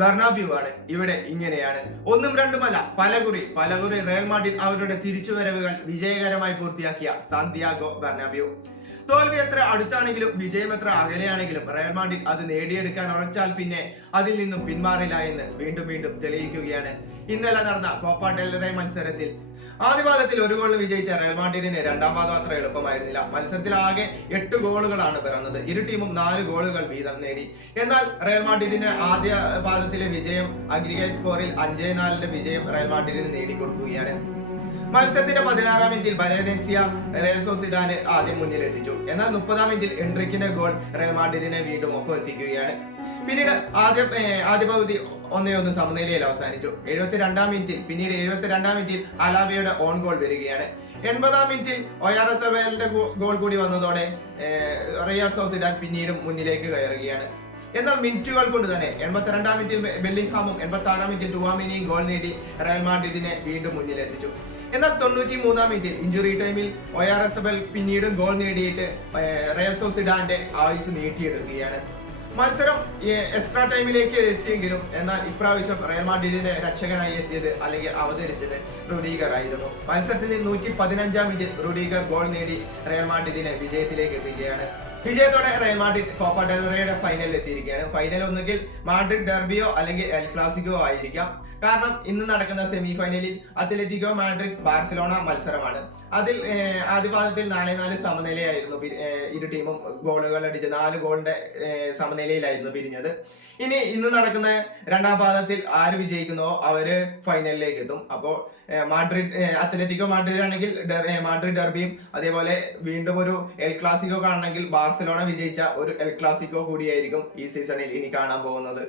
Bernabeu ആണ്. ഇവിടെ ഇങ്ങനെയാണ്. ഒന്നും രണ്ടുമല്ല, പലകുറി റയൽ മാഡ്രിഡ് അവരുടെ തിരിച്ചുവരവുകൾ വിജയകരമായി പൂർത്തിയാക്കിയ സാന്റിയാഗോ ബെർണാബ്യൂ. തോൽവി എത്ര അടുത്താണെങ്കിലും വിജയം എത്ര അകലെയാണെങ്കിലും റയൽ മാഡ്രിഡ് അത് നേടിയെടുക്കാൻ ഉറച്ചാൽ പിന്നെ അതിൽ നിന്നും പിന്മാറില്ല എന്ന് വീണ്ടും തെളിയിക്കുകയാണ്. ഇന്നലെ നടന്ന കോപ്പ ഡെൽ റേ മത്സരത്തിൽ ആദ്യ പാദത്തിൽ ഒരു ഗോളിന് വിജയിച്ച റയൽ മാഡ്രിഡിന് രണ്ടാം പാദം അത്ര എളുപ്പമായിരുന്നില്ല. മത്സരത്തിൽ ആകെ 8 ഗോളുകളാണ് പിറന്നത്. ഇരു ടീമും 4 ഗോളുകൾ വീതം നേടി. എന്നാൽ റയൽ മാഡ്രിഡിന്റെ ആദ്യ പാദത്തിലെ വിജയം അഗ്രിഗേറ്റ് സ്കോറിൽ 5-4 വിജയം റയൽ മാഡ്രിഡിന് നേടിക്കൊടുക്കുകയാണ്. മത്സരത്തിന്റെ 16-ാം മിനിറ്റിൽ വലേൻസിയ റയൽ സോസിഡാനെ ആദ്യം മുന്നിലെത്തിച്ചു. എന്നാൽ 30-ാം മിനിറ്റിൽ എൻട്രിക്കിന്റെ ഗോൾ റയൽ മാഡ്രിഡിനെ വീണ്ടും ഒപ്പം എത്തിക്കുകയാണ്. പിന്നീട് ആദ്യ പകുതി 1-1 സമനിലയിൽ അവസാനിച്ചു. 72-ാം മിനിറ്റിൽ അലാവയുടെ ഓൺ ഗോൾ വരികയാണ്. 80-ാം മിനിറ്റിൽ ഒയാറസബേലിന്റെ ഗോൾ കൂടി വന്നതോടെ റയൽ സോസിഡാൻ പിന്നീടും മുന്നിലേക്ക് കയറുകയാണ്. എന്നാൽ മിനിറ്റുകൾ കൊണ്ട് തന്നെ 82-ാം മിനിറ്റിൽ ബെല്ലിംഗ്ഹാമും 86-ാം മിനിറ്റിൽ ടുവാമിനിയും ഗോൾ നേടി റയൽ മാഡ്രിഡിനെ വീണ്ടും മുന്നിലെത്തിച്ചു. എന്നാൽ 93-ാം മിനിറ്റിൽ ഇഞ്ചുറി ടൈമിൽ ഒയാറസബൽ പിന്നീടും ഗോൾ നേടിയിട്ട് റയൽ സോസിഡാന്റെ ആയുസ് നീട്ടിയെടുക്കുകയാണ്. മത്സരം എക്സ്ട്രാ ടൈമിലേക്ക് എത്തിയെങ്കിലും എന്നാൽ ഇപ്രാവശ്യം റയൽ മാഡ്രിഡിന്റെ രക്ഷകനായി എത്തിയത് അല്ലെങ്കിൽ അവതരിച്ചത് റുഡീഗർ ആയിരുന്നു. മത്സരത്തിൽ 115-ാം മിനിറ്റിൽ റുഡീഗർ ഗോൾ നേടി റയൽ മാഡ്രിഡിനെ വിജയത്തിലേക്ക് എത്തിക്കുകയാണ്. വിജയത്തോടെ റയൽ മാഡ്രിഡ് കോപ്പ ഡെൽ റേയുടെ ഫൈനലിൽ എത്തിയിരിക്കുകയാണ്. ഫൈനൽ ഒന്നുകിൽ മാഡ്രിഡ് ഡെർബിയോ അല്ലെങ്കിൽ എൽ ക്ലാസിക്കോ ആയിരിക്കാം. കാരണം ഇന്ന് നടക്കുന്ന സെമി ഫൈനലിൽ അത്ലറ്റിക്കോ മാഡ്രിഡ് ബാർസലോണ മത്സരമാണ്. അതിൽ ആദ്യ പാദത്തിൽ 4-4 സമനിലയായിരുന്നു. ഇരു ടീമും ഗോളുകൾ അടിച്ച് 4 ഗോളിന്റെ സമനിലയിലായിരുന്നു പിരിഞ്ഞത്. ഇന്ന് നടക്കുന്ന രണ്ടാം പാദത്തിൽ ആര് വിജയിക്കുന്നോ അവര് ഫൈനലിലേക്ക് എത്തും. അപ്പോൾ അത്ലറ്റിക്കോ മാഡ്രിഡ് ആണെങ്കിൽ മാഡ്രിഡ് ഡെർബിയും, അതേപോലെ വീണ്ടും ഒരു എൽ ക്ലാസിക്കോ കാണണമെങ്കിൽ ബാർസലോണ വിജയിച്ച ഒരു എൽ ക്ലാസിക്കോ കൂടിയായിരിക്കും ഈ സീസണിൽ ഇനി കാണാൻ പോകുന്നത്.